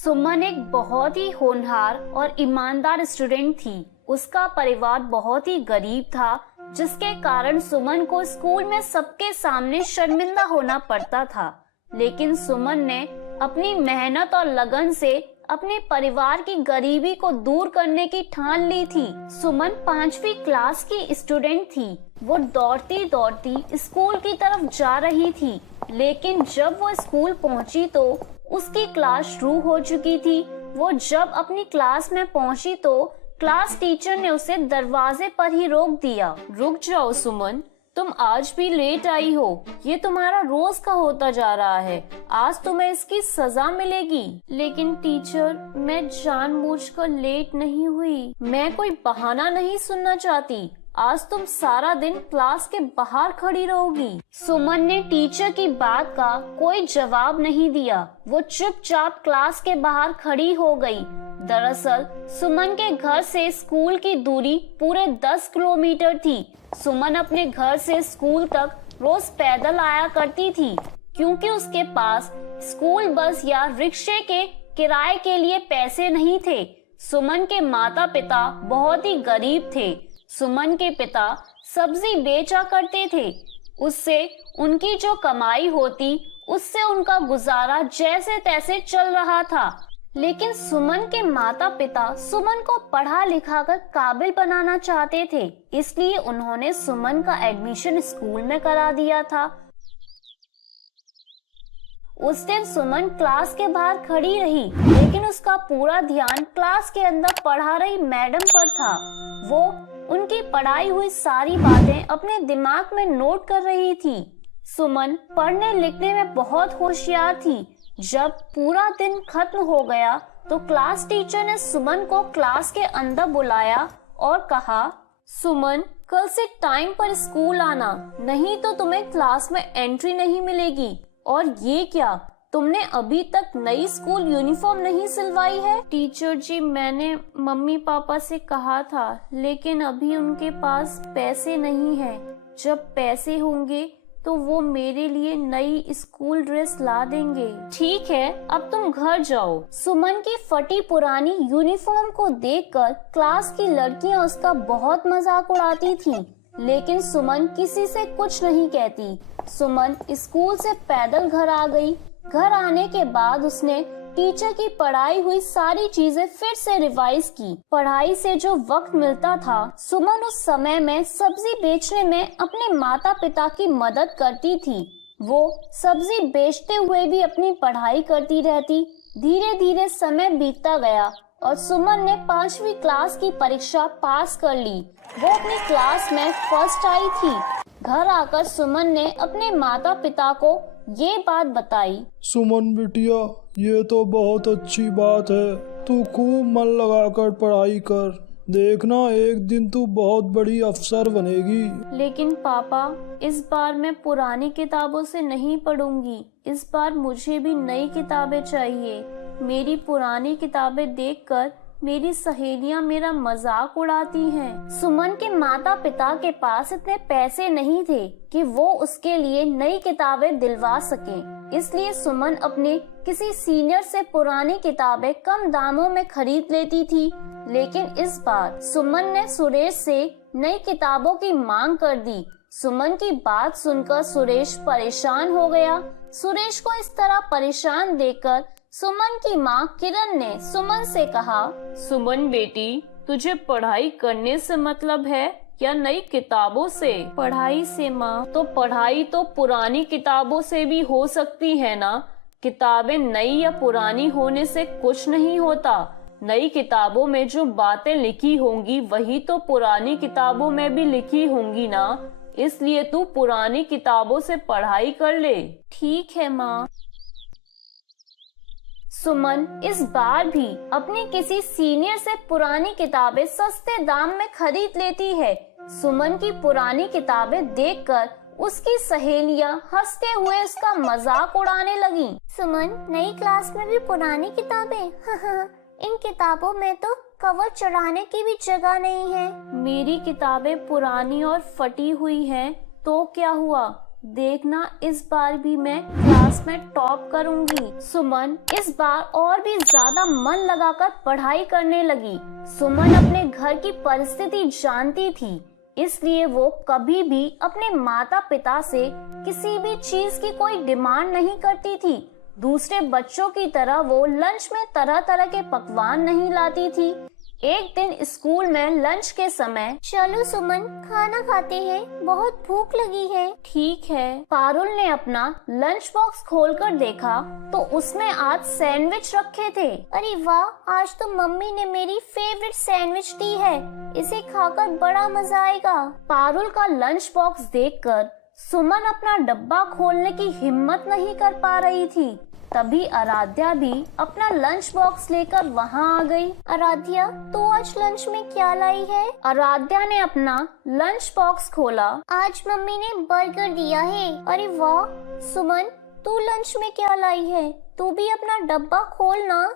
सुमन एक बहुत ही होनहार और ईमानदार स्टूडेंट थी। उसका परिवार बहुत ही गरीब था, जिसके कारण सुमन को स्कूल में सबके सामने शर्मिंदा होना पड़ता था। लेकिन सुमन ने अपनी मेहनत और लगन से अपने परिवार की गरीबी को दूर करने की ठान ली थी। सुमन 5वीं क्लास की स्टूडेंट थी। वो दौड़ती दौड़ती स्कूल की तरफ जा रही थी, लेकिन जब वो स्कूल पहुंची तो उसकी क्लास शुरू हो चुकी थी। वो जब अपनी क्लास में पहुंची तो क्लास टीचर ने उसे दरवाजे पर ही रोक दिया। रुक जाओ सुमन, तुम आज भी लेट आई हो। ये तुम्हारा रोज का होता जा रहा है। आज तुम्हें इसकी सजा मिलेगी। लेकिन टीचर, मैं जानबूझकर लेट नहीं हुई। मैं कोई बहाना नहीं सुनना चाहती। आज तुम सारा दिन क्लास के बाहर खड़ी रहोगी। सुमन ने टीचर की बात का कोई जवाब नहीं दिया। वो चुपचाप क्लास के बाहर खड़ी हो गई। दरअसल सुमन के घर से स्कूल की दूरी पूरे 10 किलोमीटर थी। सुमन अपने घर से स्कूल तक रोज पैदल आया करती थी, क्योंकि उसके पास स्कूल बस या रिक्शे के किराए के लिए पैसे नहीं थे। सुमन के माता पिता बहुत ही गरीब थे। सुमन के पिता सब्जी बेचा करते थे। उससे उनकी जो कमाई होती, उससे उनका गुजारा जैसे तैसे चल रहा था। लेकिन सुमन के माता पिता सुमन को पढ़ा लिखा कर काबिल बनाना चाहते थे, इसलिए उन्होंने सुमन का एडमिशन स्कूल में करा दिया था। उस दिन सुमन क्लास के बाहर खड़ी रही, लेकिन उसका पूरा ध्यान क्लास के अंदर पढ़ा रही मैडम पर था। वो उनकी पढ़ाई हुई सारी बातें अपने दिमाग में नोट कर रही थी। सुमन पढ़ने लिखने में बहुत होशियार थी। जब पूरा दिन खत्म हो गया तो क्लास टीचर ने सुमन को क्लास के अंदर बुलाया और कहा, सुमन, कल से टाइम पर स्कूल आना, नहीं तो तुम्हें क्लास में एंट्री नहीं मिलेगी। और ये क्या, तुमने अभी तक नई स्कूल यूनिफॉर्म नहीं सिलवाई है? टीचर जी, मैंने मम्मी पापा से कहा था, लेकिन अभी उनके पास पैसे नहीं हैं। जब पैसे होंगे तो वो मेरे लिए नई स्कूल ड्रेस ला देंगे। ठीक है, अब तुम घर जाओ। सुमन की फटी पुरानी यूनिफॉर्म को देखकर क्लास की लड़कियां उसका बहुत मजाक उड़ाती थीं, लेकिन सुमन किसी से कुछ नहीं कहती। सुमन स्कूल से पैदल घर आ गई। घर आने के बाद उसने टीचर की पढ़ाई हुई सारी चीजें फिर से रिवाइज की। पढ़ाई से जो वक्त मिलता था, सुमन उस समय में सब्जी बेचने में अपने माता पिता की मदद करती थी। वो सब्जी बेचते हुए भी अपनी पढ़ाई करती रहती। धीरे धीरे समय बीतता गया और सुमन ने 5वीं क्लास की परीक्षा पास कर ली। वो अपनी क्लास में फर्स्ट आई थी। घर आकर सुमन ने अपने माता पिता को ये बात बताई। सुमन बिटिया, ये तो बहुत अच्छी बात है। तू खूब मन लगाकर पढ़ाई कर। देखना, एक दिन तू बहुत बड़ी अफसर बनेगी। लेकिन पापा, इस बार मैं पुरानी किताबों से नहीं पढ़ूंगी। इस बार मुझे भी नई किताबें चाहिए। मेरी पुरानी किताबें देखकर मेरी सहेलियां मेरा मजाक उड़ाती हैं। सुमन के माता पिता के पास इतने पैसे नहीं थे कि वो उसके लिए नई किताबें दिलवा सके। इसलिए सुमन अपने किसी सीनियर से पुरानी किताबें कम दामों में खरीद लेती थी। लेकिन इस बार सुमन ने सुरेश से नई किताबों की मांग कर दी। सुमन की बात सुनकर सुरेश परेशान हो गया। सुरेश को इस तरह परेशान देखकर सुमन की माँ किरण ने सुमन से कहा, सुमन बेटी, तुझे पढ़ाई करने से मतलब है या नई किताबों से? पढ़ाई से माँ। तो पढ़ाई तो पुरानी किताबों से भी हो सकती है ना। किताबें नई या पुरानी होने से कुछ नहीं होता। नई किताबों में जो बातें लिखी होंगी वही तो पुरानी किताबों में भी लिखी होंगी ना। इसलिए तू पुरानी किताबों से पढ़ाई कर ले। ठीक है माँ। सुमन इस बार भी अपनी किसी सीनियर से पुरानी किताबें सस्ते दाम में खरीद लेती है। सुमन की पुरानी किताबें देखकर उसकी सहेलियां हंसते हुए उसका मजाक उड़ाने लगी। सुमन, नई क्लास में भी पुरानी किताबें? इन किताबों में तो कवर चढ़ाने की भी जगह नहीं है। मेरी किताबें पुरानी और फटी हुई हैं, तो क्या हुआ? देखना इस बार भी मैं क्लास में टॉप करूंगी। सुमन इस बार और भी ज्यादा मन लगाकर पढ़ाई करने लगी। सुमन अपने घर की परिस्थिति जानती थी, इसलिए वो कभी भी अपने माता पिता से किसी भी चीज की कोई डिमांड नहीं करती थी। दूसरे बच्चों की तरह वो लंच में तरह तरह के पकवान नहीं लाती थी। एक दिन स्कूल में लंच के समय, चलो सुमन खाना खाते हैं, बहुत भूख लगी है। ठीक है। पारुल ने अपना लंच बॉक्स खोलकर देखा तो उसमें आज सैंडविच रखे थे। अरे वाह, आज तो मम्मी ने मेरी फेवरेट सैंडविच दी है, इसे खाकर बड़ा मजा आएगा। पारुल का लंच बॉक्स देखकर सुमन अपना डब्बा खोलने की हिम्मत नहीं कर पा रही थी। तभी आराध्या भी अपना लंच बॉक्स लेकर वहाँ आ गई। आराध्या, तू आज लंच में क्या लाई है? आराध्या ने अपना लंच बॉक्स खोला। आज मम्मी ने बर्गर दिया है। अरे वाह। सुमन, तू लंच में क्या लाई है? तू भी अपना डब्बा खोल ना।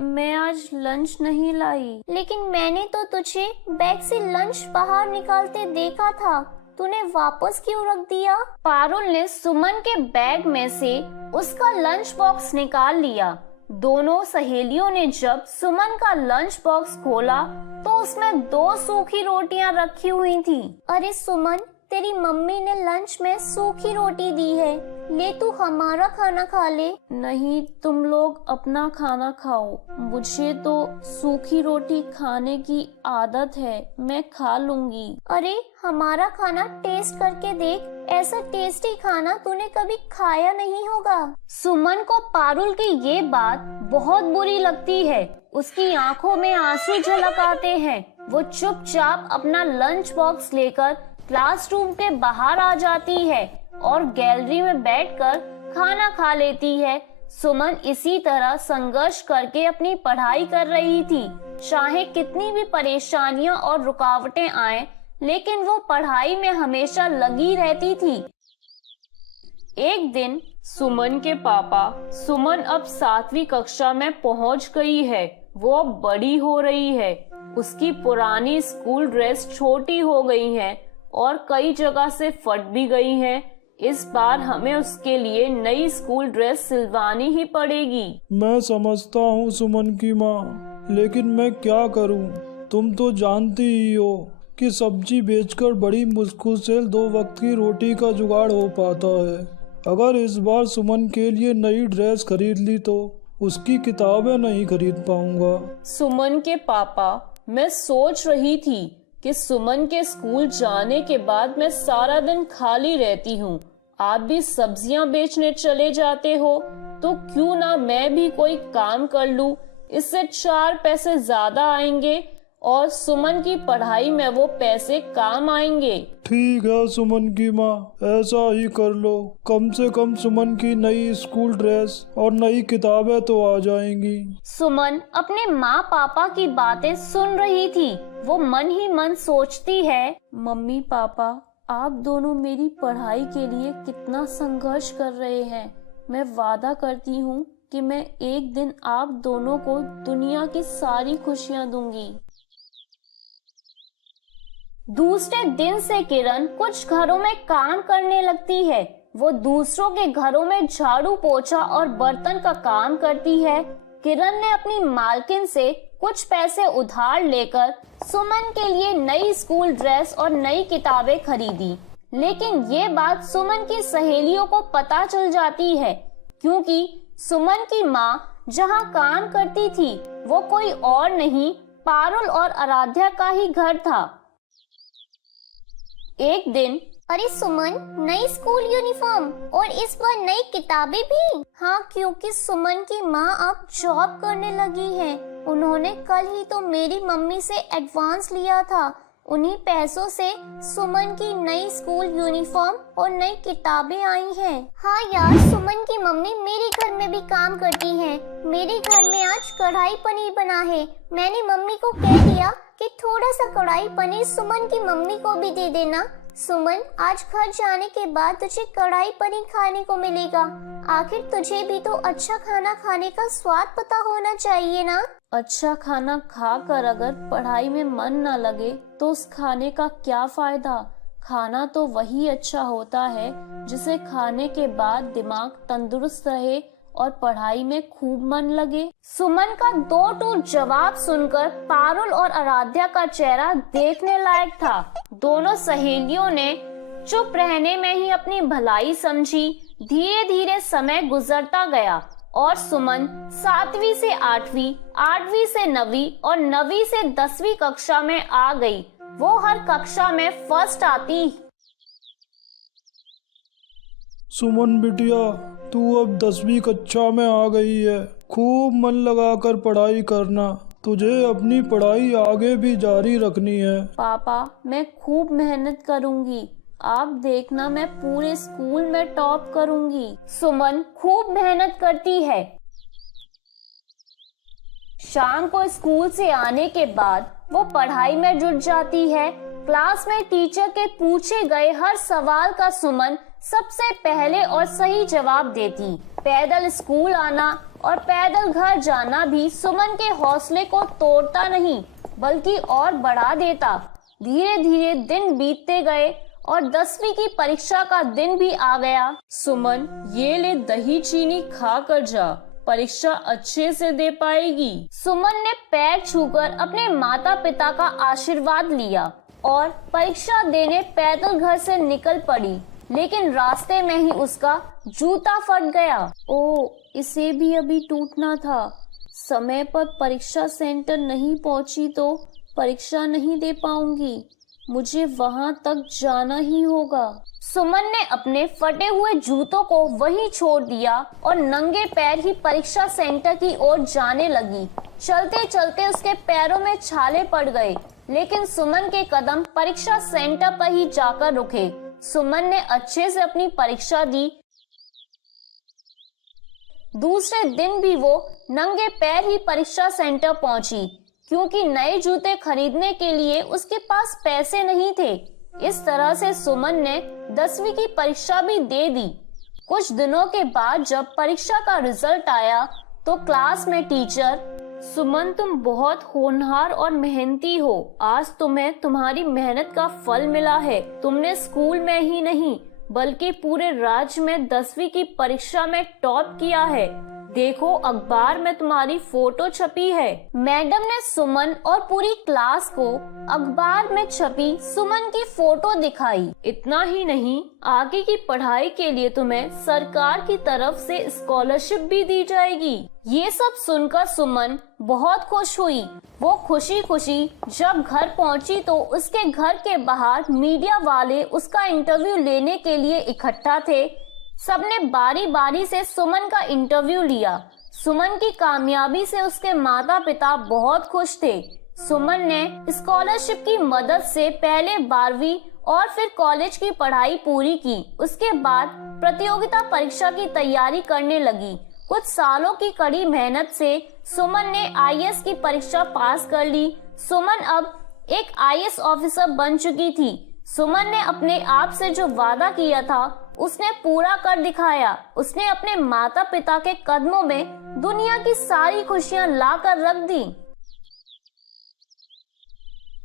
मैं आज लंच नहीं लाई। लेकिन मैंने तो तुझे बैग से लंच बाहर निकालते देखा था, तूने वापस क्यों रख दिया? पारुल ने सुमन के बैग में से उसका लंच बॉक्स निकाल लिया। दोनों सहेलियों ने जब सुमन का लंच बॉक्स खोला तो उसमें 2 सूखी रोटियां रखी हुई थी। अरे सुमन, तेरी मम्मी ने लंच में सूखी रोटी दी है, ले तू हमारा खाना खा ले। नहीं, तुम लोग अपना खाना खाओ, मुझे तो सूखी रोटी खाने की आदत है, मैं खा लूंगी। अरे हमारा खाना टेस्ट करके देख, ऐसा टेस्टी खाना तूने कभी खाया नहीं होगा। सुमन को पारुल की ये बात बहुत बुरी लगती है। उसकी आंखों में आंसू झलक आते हैं। वो चुपचाप अपना लंच बॉक्स लेकर क्लासरूम के बाहर आ जाती है और गैलरी में बैठकर खाना खा लेती है। सुमन इसी तरह संघर्ष करके अपनी पढ़ाई कर रही थी। चाहे कितनी भी परेशानियां और रुकावटें आए, लेकिन वो पढ़ाई में हमेशा लगी रहती थी। एक दिन सुमन के पापा, सुमन अब 7वीं कक्षा में पहुंच गई है, वो अब बड़ी हो रही है, उसकी पुरानी स्कूल ड्रेस छोटी हो गई है और कई जगह से फट भी गई हैं। इस बार हमें उसके लिए नई स्कूल ड्रेस सिलवानी ही पड़ेगी। मैं समझता हूँ सुमन की माँ, लेकिन मैं क्या करूँ? तुम तो जानती ही हो कि सब्जी बेचकर बड़ी मुश्किल से 2 वक्त की रोटी का जुगाड़ हो पाता है। अगर इस बार सुमन के लिए नई ड्रेस खरीद ली तो उसकी किताबें नहीं खरीद पाऊंगा। सुमन के पापा, मैं सोच रही थी कि सुमन के स्कूल जाने के बाद मैं सारा दिन खाली रहती हूँ, आप भी सब्जियां बेचने चले जाते हो, तो क्यों ना मैं भी कोई काम कर लूँ, इससे 4 पैसे ज्यादा आएंगे और सुमन की पढ़ाई में वो पैसे काम आएंगे। ठीक है सुमन की माँ, ऐसा ही कर लो। कम से कम सुमन की नई स्कूल ड्रेस और नई किताबें तो आ जाएंगी। सुमन अपने माँ पापा की बातें सुन रही थी। वो मन ही मन सोचती है, मम्मी पापा, आप दोनों मेरी पढ़ाई के लिए कितना संघर्ष कर रहे हैं। मैं वादा करती हूँ कि मैं एक दिन आप दोनों को दुनिया की सारी खुशियाँ दूंगी। दूसरे दिन से किरण कुछ घरों में काम करने लगती है। वो दूसरों के घरों में झाड़ू पोछा और बर्तन का काम करती है। किरण ने अपनी मालकिन से कुछ पैसे उधार लेकर सुमन के लिए नई स्कूल ड्रेस और नई किताबें खरीदी। लेकिन ये बात सुमन की सहेलियों को पता चल जाती है, क्योंकि सुमन की माँ जहाँ काम करती थी वो कोई और नहीं, पारुल और आराध्या का ही घर था। एक दिन, अरे सुमन, नई स्कूल यूनिफॉर्म और इस बार नई किताबें भी। हाँ, क्योंकि सुमन की माँ अब जॉब करने लगी है। उन्होंने कल ही तो मेरी मम्मी से एडवांस लिया था। उन्हीं पैसों से सुमन की नई स्कूल यूनिफॉर्म और नई किताबें आई हैं। हाँ यार, सुमन की मम्मी मेरे घर में भी काम करती हैं। मेरे घर में आज कढ़ाई पनीर बना है। मैंने मम्मी को कह दिया कि थोड़ा सा कढ़ाई पनीर सुमन की मम्मी को भी दे देना। सुमन, आज घर जाने के बाद तुझे कढ़ाई पनीर खाने को मिलेगा। आखिर तुझे भी तो अच्छा खाना खाने का स्वाद पता होना चाहिए ना। अच्छा खाना खाकर अगर पढ़ाई में मन न लगे तो उस खाने का क्या फायदा। खाना तो वही अच्छा होता है जिसे खाने के बाद दिमाग तंदुरुस्त रहे और पढ़ाई में खूब मन लगे। सुमन का दो टूक जवाब सुनकर पारुल और आराध्या का चेहरा देखने लायक था। दोनों सहेलियों ने चुप रहने में ही अपनी भलाई समझी। धीरे धीरे समय गुजरता गया और सुमन 7वीं से 8वीं, 8वीं से 9वीं और 9वीं से 10वीं कक्षा में आ गई। वो हर कक्षा में फर्स्ट आती। सुमन बिटिया, तू अब 10वीं कक्षा में आ गई है। खूब मन लगाकर पढ़ाई करना। तुझे अपनी पढ़ाई आगे भी जारी रखनी है। पापा, मैं खूब मेहनत करूंगी। आप देखना, मैं पूरे स्कूल में टॉप करूंगी। सुमन खूब मेहनत करती है। शाम को स्कूल से आने के बाद वो पढ़ाई में जुट जाती है। क्लास में टीचर के पूछे गए हर सवाल का सुमन सबसे पहले और सही जवाब देती। पैदल स्कूल आना और पैदल घर जाना भी सुमन के हौसले को तोड़ता नहीं, बल्कि और बढ़ा देता। धीरे धीरे दिन बीतते गए और 10वीं की परीक्षा का दिन भी आ गया। सुमन, ये ले दही चीनी खा कर जा, परीक्षा अच्छे से दे पाएगी। सुमन ने पैर छूकर अपने माता पिता का आशीर्वाद लिया और परीक्षा देने पैदल घर से निकल पड़ी। लेकिन रास्ते में ही उसका जूता फट गया। ओ, इसे भी अभी टूटना था। समय पर परीक्षा सेंटर नहीं पहुंची तो परीक्षा नहीं दे पाऊंगी। मुझे वहां तक जाना ही होगा। सुमन ने अपने फटे हुए जूतों को वहीं छोड़ दिया और नंगे पैर ही परीक्षा सेंटर की ओर जाने लगी। चलते चलते उसके पैरों में छाले पड़ गए, लेकिन सुमन के कदम परीक्षा सेंटर पर ही जाकर रुके। सुमन ने अच्छे से अपनी परीक्षा दी। दूसरे दिन भी वो नंगे पैर ही परीक्षा सेंटर पहुंची, क्योंकि नए जूते खरीदने के लिए उसके पास पैसे नहीं थे। इस तरह से सुमन ने 10वीं की परीक्षा भी दे दी। कुछ दिनों के बाद जब परीक्षा का रिजल्ट आया तो क्लास में टीचर, सुमन, तुम बहुत होनहार और मेहनती हो। आज तुम्हें तुम्हारी मेहनत का फल मिला है। तुमने स्कूल में ही नहीं बल्कि पूरे राज्य में 10वीं की परीक्षा में टॉप किया है। देखो, अखबार में तुम्हारी फोटो छपी है। मैडम ने सुमन और पूरी क्लास को अखबार में छपी सुमन की फोटो दिखाई। इतना ही नहीं, आगे की पढ़ाई के लिए तुम्हें सरकार की तरफ से स्कॉलरशिप भी दी जाएगी। ये सब सुनकर सुमन बहुत खुश हुई। वो खुशी खुशी जब घर पहुंची तो उसके घर के बाहर मीडिया वाले उसका इंटरव्यू लेने के लिए इकट्ठा थे। सबने बारी बारी से सुमन का इंटरव्यू लिया। सुमन की कामयाबी से उसके माता पिता बहुत खुश थे। सुमन ने स्कॉलरशिप की मदद से पहले 12वीं और फिर कॉलेज की पढ़ाई पूरी की। उसके बाद प्रतियोगिता परीक्षा की तैयारी करने लगी। कुछ सालों की कड़ी मेहनत से सुमन ने आईएएस की परीक्षा पास कर ली। सुमन अब एक आईएएस ऑफिसर बन चुकी थी। सुमन ने अपने आप से जो वादा किया था उसने पूरा कर दिखाया। उसने अपने माता पिता के कदमों में दुनिया की सारी खुशियां ला कर रख दी।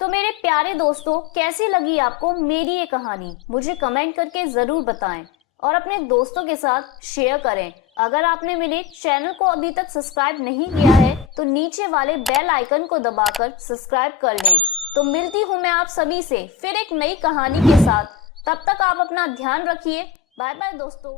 तो मेरे प्यारे दोस्तों, कैसी लगी आपको मेरी ये कहानी? मुझे कमेंट करके जरूर बताएं और अपने दोस्तों के साथ शेयर करें। अगर आपने मेरे चैनल को अभी तक सब्सक्राइब नहीं किया है तो नीचे वाले बेल आइकन को दबाकर सब्सक्राइब कर लें। तो मिलती हूँ मैं आप सभी से फिर एक नई कहानी के साथ। तब तक आप अपना ध्यान रखिए। बाय बाय दोस्तों।